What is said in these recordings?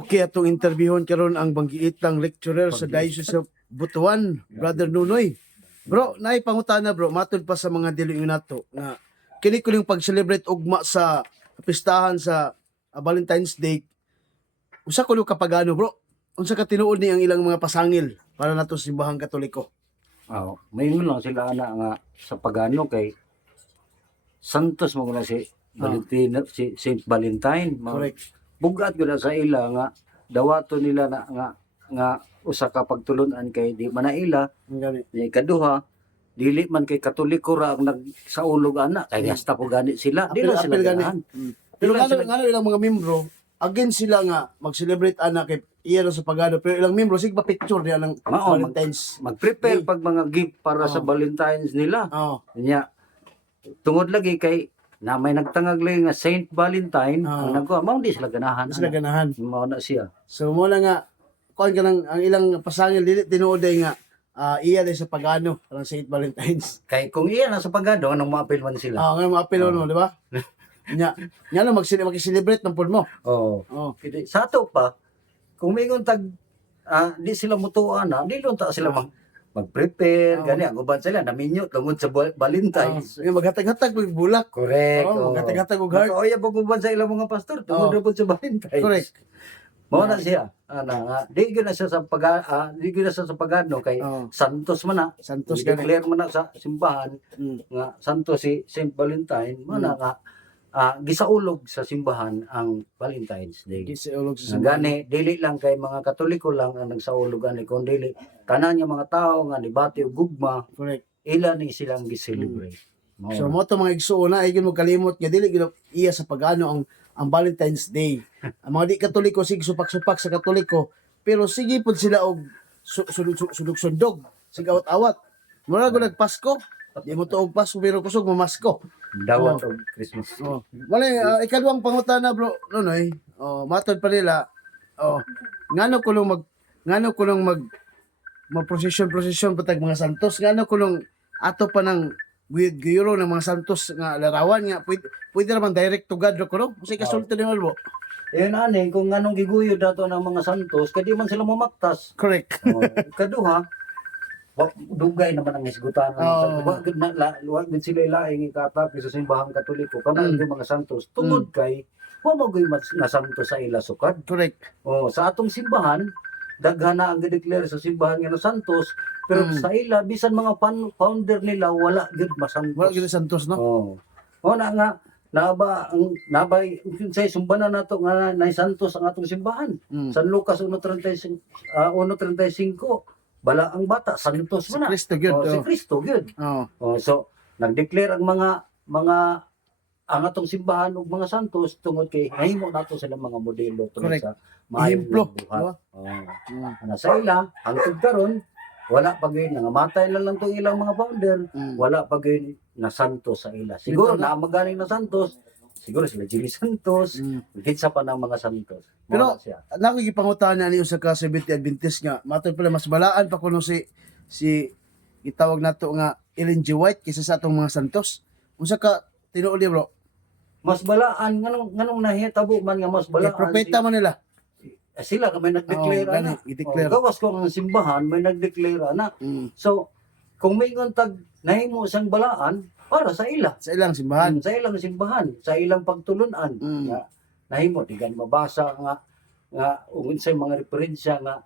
Okay, atong interviewon karon ang banggiitang lecturer sa Diocese of Butuan, Brother Nunoy. Bro, naay pangutana bro, matud pa sa mga dili nato nga kini ko yung pag-celebrate ugma sa pistahan sa Valentine's Day. Usa ko kapagano bro, unsa ka tinuod ni ang ilang mga pasangil para nato sa simbahang Katoliko? Mayroon lang sila ana nga sa pagano kay Santos mo na si Valentino, si Saint Valentine. Correct. Bugat ko na sa ila nga dawato nila na nga usa ka pagtulunan kay di man na ila Ang gani. ni kaduha dili man kay Katoliko ra ang nagsaulog ana kay gasta po gani sila dili sila Apil gani. ganahan. Pero Dili sila- ngano ilang mga membro, again sila nga mag-celebrate ana kay iya ra sa pagano, pero ilang membro sig pa picture niya ng Mao, Valentine's. Mag-prepare pag mga gift para sa Valentine's nila. Oh, Nya tungod lagi kay na may nagtangag lang nga Saint Valentine ang nagkuha mao di sila ganahan. sila ganahan. Mao na siya. So mo na nga kuan ka lang ang ilang pasangil dili tinuod ay nga iya din sa pagano parang Saint Valentine's. Kay kung iya na sa pagado anong maapil man sila. Ngayon mga apelo no, di ba? Nya lang mag-celebrate ng pud mo. Oh. Oh, Kiti sa ato pa kung maygon tag di sila mutuan na di ta sila mag-prepare gani ang uban sila naminyo tungod sa Valentine's. yung maghatag-hatag og bulak. Correct. Maghatag-hatag og heart. Oya pag uban sa ilang mga pastor tungod ra pud sa Valentine's. Correct. Mao na siya. Di gyud na siya sa di gyud na siya sa pagano kay Santos man na. Santos gani. Declare man na sa simbahan nga Santos si Saint Valentine man na nga gisaulog sa simbahan ang Valentine's Day. Gisulog sa Ang gani dili lang kay mga Katoliko lang ang nagsaulog ani kundi dili tanan nga mga tao nga nibati og gugma Correct. ila ni silang gi-celebrate. Mao So na. mo to mga igsuon na ay gyud mo kalimot nga dili gyud iya sa pagano ang Valentine's Day. Ang mga di Katoliko sig supak-supak sa Katoliko, pero sige pud sila og sundog-sundog, sig awat-awat. Mura gud nagpasko, di mo to og Pasko pero kusog mamasko. Dawat og Christmas. Oh. Wala ikaduhang pangutana bro, Nonoy. Oh, matod pa nila. Oh, ngano ko nung mag-procession patag mga santos, ngano ko nung ato pa ng guyuro ng mga santos nga larawan nga pwede naman direct to God ko no. Kasi kasulti ni Malbo. Yun ani kung anong giguyo dato ng mga santos kay di man sila mamaktas. Correct. Kaduha dugay naman ang isgutan wag gud sila ilaing ikatap sa simbahang Katoliko kanang mga santos tungod kay wa magoy nga santos sa ila sukad. Correct. Sa atong simbahan daghan na ang gideclare sa simbahan nga Santos pero sa ila bisan mga founder nila wala gid masantos. Wala gyud santos no. Na nga nabay sa sumbanan nato nga nay Santos ang atong simbahan. San Lucas 1:35 bala ang bata Santos Si man na. Cristo gyud. Si Cristo gyud. So nagdeclare ang mga ang atong simbahan ug mga santos tungod kay nahimo nato sila mga modelo tungod Correct. sa maayong Ehemplo, buhat. Ana sa ila hangtod karon wala pa gyud nangamatay lang tong ilang mga founder, wala pa gyud na santos sa ila. Siguro na magaling na santos, siguro sila Jimmy Santos, kitsa pa ng mga santos. Pero siya. nakikipangutana niyo sa ka 70 Adventist nga matod pala mas balaan pa kuno si itawag nato nga Ellen G. White kaysa sa atong mga santos. Unsa ka tinuod ni bro? Mas balaan nganong nahitabo man nga mas balaan. Propeta man nila. Sila may nag-declare gani, na. i-declare. Gawas ko ang simbahan may nag-declare na. So kung may tag nahimo sang balaan para sa ila. Sa ilang simbahan. Sa ilang simbahan, sa ilang pagtulunan. Nga, nahimo digan mabasa nga unsay mga referensya nga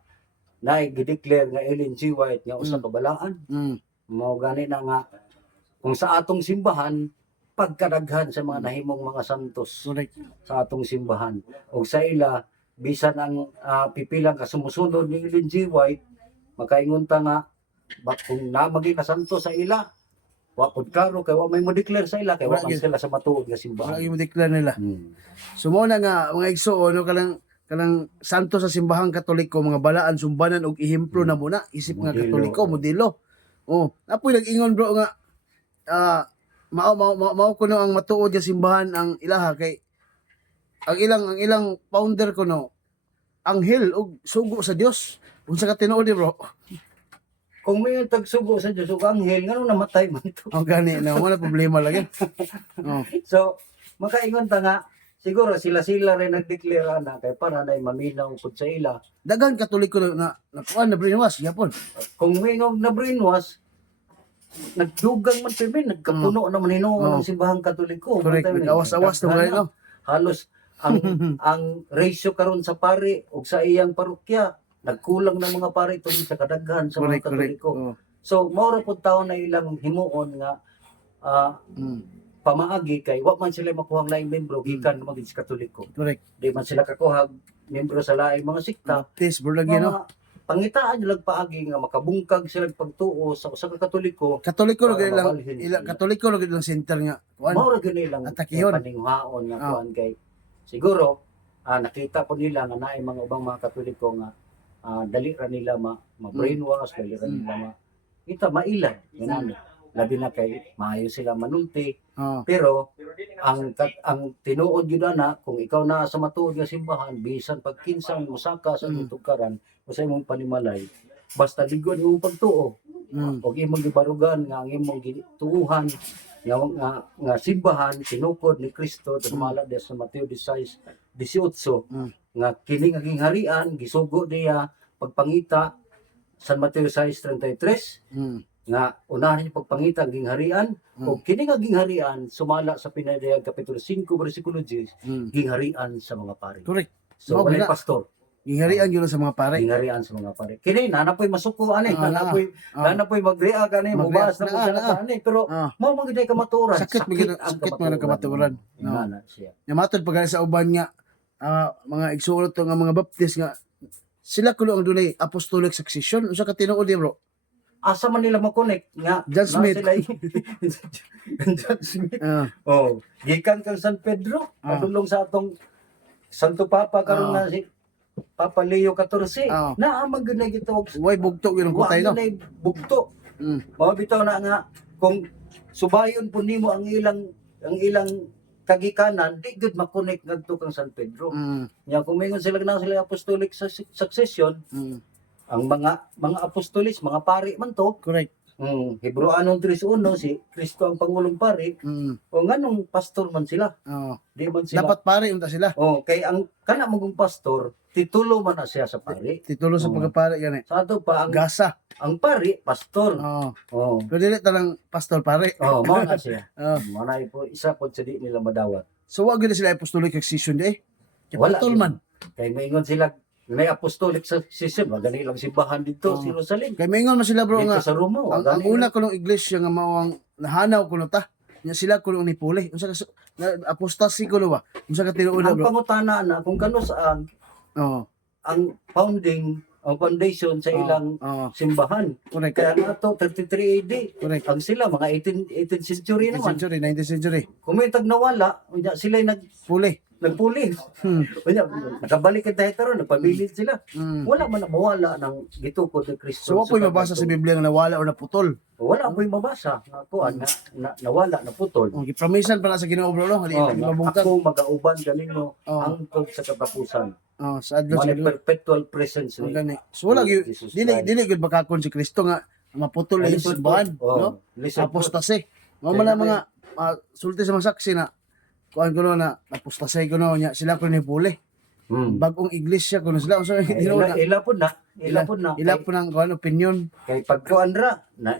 gi-declare nga Ellen G. White nga usa ka balaan. Mao gani na nga kung sa atong simbahan pagkadaghan sa mga nahimong mga santos Correct. sa atong simbahan o sa ila bisan ang pipilang kasumusunod ni Ellen G. White makaingon ta nga kung namagi ka santos sa ila wa pud klaro kay wa may mo declare sa ila kay wa man sila sa matuod nga Wala simbahan. gyud mo declare nila. So mo na nga mga igsuon no kanang santo sa simbahang Katoliko mga balaan sumbanan og ehemplo na muna isip nga Modelo. Katoliko modelo. Apoy nag-ingon bro nga mao kuno ang matuod nga simbahan ang ilaha kay ang ilang founder kuno anghel og sugo sa Dios. Unsa ka tinuod bro? Kung may tagsugo sa Dios ug anghel ngano namatay man to. Gani na wala problema lagi. So makaingon ta nga siguro sila rin nagdeklara na kay para na maminaw pud sa ila. Daghang Katoliko na kuan na brainwash yapon. Kung may na brainwash, nagdugang man pirmi, nagkapuno naman hinuon ng simbahang Katoliko. Correct. Matay man, Awas-awas na daghan mga no. Halos ang ratio karon sa pare ug sa iyang parokya nagkulang ng mga pare tungod sa kadaghan sa mga Correct. Katoliko. Oh. So mao ra pud taon na ilang himuon nga pamaagi kay wa man sila makuhang laing membro gikan maging sa Katoliko. Correct. Di man sila kakuha membro sa laing mga sikta. Baptist burlagi no. Pangitaan nila paagi nga makabungkag sila pagtuo sa usa ka Katoliko. Katoliko ra Para lang mabalhin ila sila. Katoliko ra lang center nga kuan. Mao ra gyud nilang Atakihon. paninghaon nga kuan kay siguro nakita po nila nga naay mga ubang mga Katoliko nga dali ra nila ma-brainwash, dali ra nila mailad. Ganun. Labi na kay maayo sila manulti. Oh. Pero ang tinuod yun na kung ikaw na sa matuod nga simbahan bisan pag kinsang musaka sa tugkaran o sa imong panimalay basta ligon imong pagtuo o imong gibarugan nga ang imong gituuhan nga simbahan tinukod ni Kristo tumala sa Mateo 16:18 nga kini nga gingharian gisugo niya pagpangita sa Mateo 6:33 nga unahan niya pagpangita ang gingharian o kini nga gingharian sumala sa Pinadayag Kapitulo 5 versikulo 10 gingharian sa mga pare. Correct. So Mao walay gina. pastor, Giharian gyud sa mga pare. gingharian sa mga pare. Kini nanapoy masuko ani, Ah, nanapoy magrea ka ni Magrea. mubas na mo sa ani pero mao man gid kamaturan. Sakit mga kamaturan. No. Nana siya. Namatod pag sa uban nga mga igsuot nga mga baptist nga sila kulo ang dunay apostolic succession usa ka tinuod di bro. Asa man nila mo-connect nga John Smith. na sila John Smith. Ah, Oh, gikan kang San Pedro, padulong sa atong Santo Papa karon na si Papa Leo 14. Naamag gyud na gitawag. way bugto gyud ang kutay no. Wa gyud na bugto. Mao bitaw na nga kung subayon po nimo ang ilang kagikanan, di gyud ma-connect ngadto kang San Pedro. Nya kung mingon sila na sila apostolic succession, ang mga apostolis, mga pari man to. Correct. Hebreano 3:1 si Kristo ang pangulong pari. O nganong pastor man sila? Oh. Di man sila. Dapat pare unta sila. Kay ang kana magong pastor, titulo man na siya sa pari. Titulo sa pagpare gani. Sa ato pa Gasa. ang pari pastor. Pero dili talang pastor pare. Mao na siya. Oh. Mao na po isa pod sa di nila madawat. So wa gyud sila apostolic succession di. Kay Wala patol gyud. man. Kay maingon sila may apostolic system, gani lang simbahan dito sa Jerusalem. Kay maingon man sila bro Dito nga sa Roma, ang una ko ng iglesia nga mao ang nahanaw ko ta. Nya sila ko ni puli. Unsa ka apostasy ko ba? Unsa ka tinuod ang bro? pangutana na kung kano saan Oh. ang foundation sa ilang simbahan. Correct. Kaya nato 33 AD. Correct. Ang sila mga 18th century 19th naman. century, 19th century. Kung may tag nawala, unya sila Puli. nagpuli. Unya nakabalik ka dahil karon nagpabilin sila. Wala man mawala ng gitukod ni Kristo. So wa ko'y mabasa sa Biblia nga nawala or naputol. Wala ko'y mabasa nga kuan na nawala na putol. Gipromisan pala sa Ginoo bro no. Hali mabungkag. Ako magauban ganinyo hangtod sa katapusan. Sa adlaw sa Mga perpetual presence ni gani. So wala gyud Jesus dili Christ. dili gyud bakakon si Kristo nga maputol ang Listen po. simbahan, no? Listen po. Apostasy. Mao man ang mga sulti sa mga saksi na kuan kuno na apostasy kuno nya sila kuno ni puli. Bagong iglesia kuno sila unsa Ila po na. ila po nang kuan opinion. Kay pagkuan ra na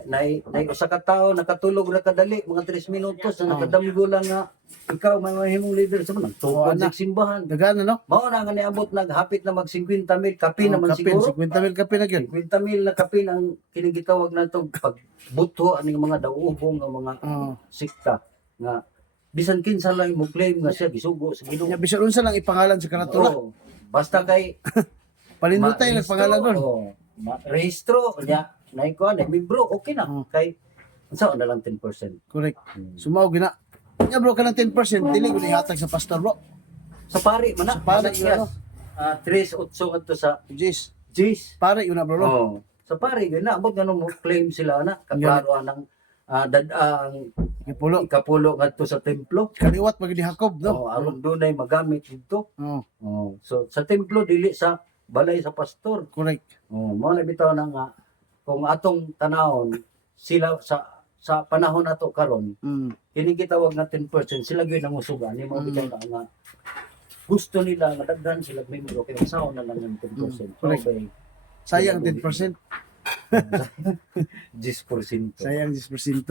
usa ka tawo nakatulog ra kadali mga 3 minutos na nakadamgo lang nga ikaw may mahimong leader sa mga tukod sa simbahan. Dagana no? Mao na nga niabot naghapit na mag 50,000 kape naman Kapin, siguro. 50,000 kapin na gyud. 50,000 na kape ang kinigitawag nato pagbuto aning mga daubong nga mga sikta nga bisan kinsa lang mo claim nga siya gisugo sa Ginoo. Nya bisan unsa lang ipangalan sa karatula. Basta kay Palindutay ang pangalan nun. Rehistro nya nay ko na membro okay na kay unsa na lang 10%. Correct. Sumaw gina. Nya bro kanang 10% dili ko ihatag sa pastor bro. Sa pari man na. Sa pari, Yes. ano? 3-8 ngadto sa Jeez. Jis. Pare yun na bro. No? Sa pari gyud na abot ganun mo claim sila na kaklaro ang Ipulo. ikapulo ngadto sa templo. Kaliwat pag ni Jacob no. Aron dunay magamit dito. Oh, So sa templo dili sa balay sa pastor. correct. Mao na bitaw na nga kung atong tanawon sila sa panahon nato karon, Mm. kini gitawag na 10%, sila gyud nangusugan ni mo bitaw na nga gusto nila nga daghan sila membro kay usaw na lang ng 10%. Correct. Okay. Sayang 10%. 10%. Sayang 10%.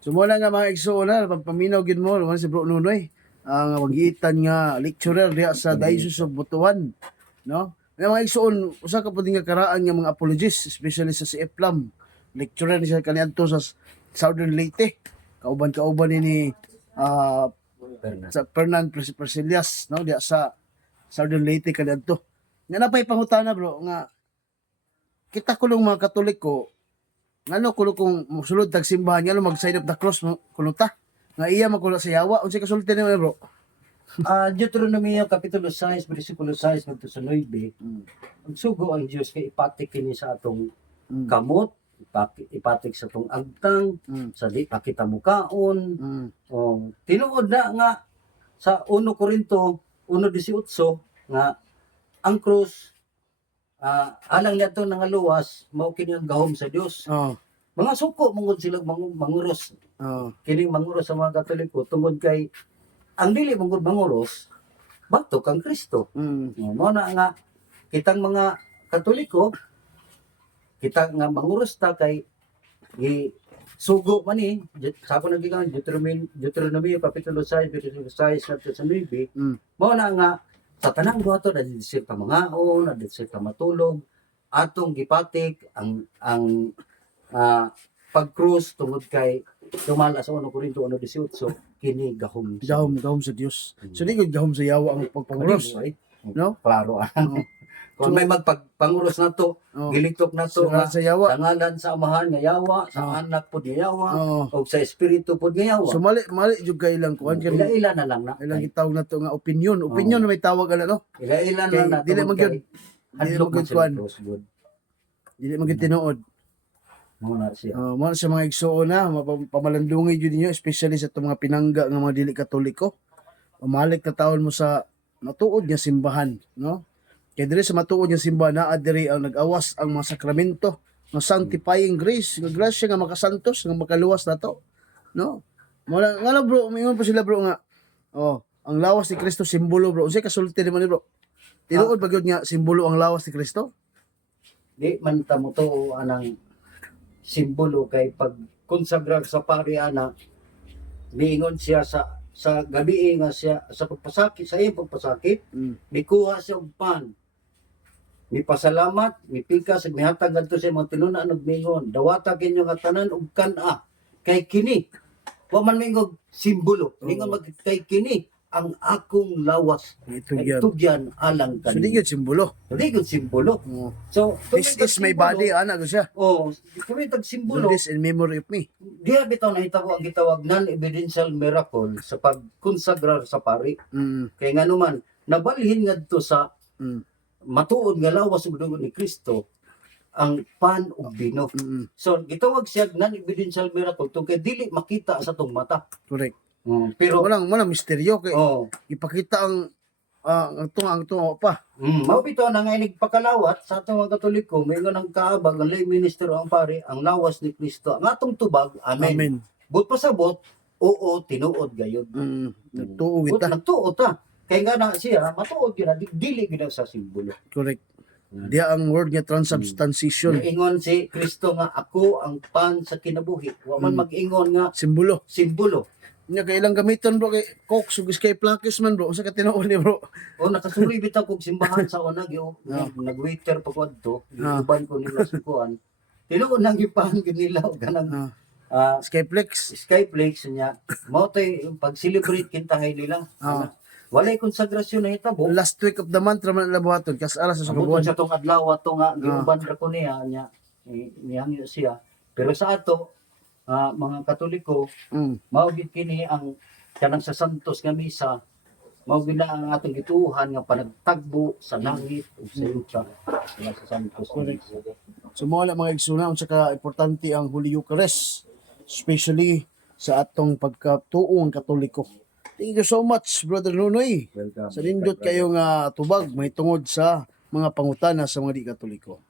So mo lang nga mga igsoon na paminaw gid mo man si Bro Nunoy ang magiitan nga lecturer diha sa Diocese of Butuan, no? Nga mga igsoon usa ka pud nga karaan nga mga apologists especially sa CFLAM. Lecturer ni siya kaniadto sa Southern Leyte. Kauban ni sa Fernan Persilias, no, diha sa Southern Leyte kaniadto. Nga napay pangutana bro nga kita kulong mga Katoliko ngano kulo kung mosulod tag simbahan ngano mag sign of the cross kulo ta nga iya makulo sa yawa unsay kasulti nimo bro. Deuteronomy kapitulo 6 bersikulo 6 ngadto sa 9. Ang sugo ang Dios kay ipatik kini sa atong kamot, ipatik sa atong agtang, sa di pa kita mukaon. Tinuod na nga sa 1 Korinto 1:18 nga ang krus alang niadto nga luwas mao kini ang gahom sa Dios. Oh. Mga suko mangod sila manguros. Kini manguros sa mga Katoliko tungod kay ang dili mangod manguros batok ang Kristo. Mao na nga kitang mga Katoliko kita nga manguros ta kay sugo man ni sa ako nagikan Deuteronomy kapitulo 6 bersikulo 6 ngadto sa 9. Mao na nga sa tanang buhaton na disir ka mangaon, na disir ka matulog, atong gipatik ang pag-cruise tungod kay tumala sa 1 Korinto 1:18 kini gahom Gahom sa Dios. So di gud gahom sa yawa ang pagpanguros, no? Klaro. So, Kung may magpanguros na to, gilitok na to sa yawa. sa ngalan sa amahan nga yawa, sa anak pod nga yawa, Oh. o sa espiritu pod nga yawa. So mali jud kay ilang kuan kay Ila-ila na lang na. ilang gitawag na to nga opinion na may tawag ana no. Ila-ila Kay na na. dili man gyud Hadlok man sila kuan. crossboard. Dili man gyud tinuod. Mao na siya. Mo sa mga igsoon na pamalandungay jud ninyo especially sa itong mga pinangga nga mga dili Katoliko. Umalik na taon mo sa matuod nga simbahan, no? Kaya diri sa matuod nga simbahan naa diri ang nag-awas ang mga sakramento, nga sanctifying grace, nga grasya nga makasantos, nga makaluwas nato, no? Wala nga bro, mingon pa sila bro nga ang lawas ni Kristo simbolo bro. Unsay kasulti naman ni bro? Tinuod ba gyud nga simbolo ang lawas ni Kristo? Di man ta mo to anang simbolo kay pag konsagrar sa pari ana miingon siya sa gabi nga siya sa pagpasakit sa iyang pagpasakit mikuha siya og pan mipasalamat mipikas ug mihatag adto sa mga tinunan ug mingon dawata kinyo nga tanan og kan-a kay kini wa man mingog simbolo mingon mag kay kini ang akong lawas tugyan alang So kanimo di gyud simbolo. di gyud simbolo so This is my body, ana ko siya. kami tag Do simbolo this in memory of me. diha bitaw nahitabo ang gitawag non-evidential miracle sa pagkonsagrar sa pari. Kay nga naman, nabalhin ngadto sa matuod nga lawas ug dugo ni Kristo ang pan ug bino. So gitawag siya non-evidential miracle tungkay dili makita sa tong mata. Correct. Pero Walang misteryo kay ipakita ang tunga pa. mao bitaw na nga inig pakalawat sa atong mga Katoliko mayroon ang kaabag ang lay minister ang pari ang lawas ni Kristo ang atong tubag amen. Amen. But pasabot oo tinuod gayud. Tuo kita. Nagtuo ta. Kay nga na siya, matuod yun na, dili gina sa simbolo. Correct. Dia ang word nga transubstantiation. Ingon si Kristo nga, ako ang pan sa kinabuhi. Wa man mag-ingon nga, Simbolo. simbolo. Nya kay ilang gamiton bro kay coke sugis kay plakis man bro. Usa ka tinuod ni bro. O nakasuri bitaw kog simbahan sa una, nag-waiter pa ko adto, giuban ko nila sa kuan. Tinuod nang gipahan gid nila og kanang Skyplex. Skyplex niya. Mao tay pag-celebrate kintahay nila. Walay konsagrasyon na hitabo. Last week of the month raman na buhaton kas aras sa Abuton kabuan. sa tong adlaw ato nga giuban ra ko niya niyang siya. Pero sa ato mga Katoliko mao gid kini ang kanang sa Santos nga misa mao gid na ang atong gituohan nga panagtagbo sa langit ug sa yuta sa Santos. So mo wala mga igsuna unsa ka importante ang Holy Eucharist especially sa atong pagkatuo ang Katoliko. Thank you so much Brother Nunoy. Welcome. Sa nindot kayo nga tubag may tungod sa mga pangutana sa mga di Katoliko.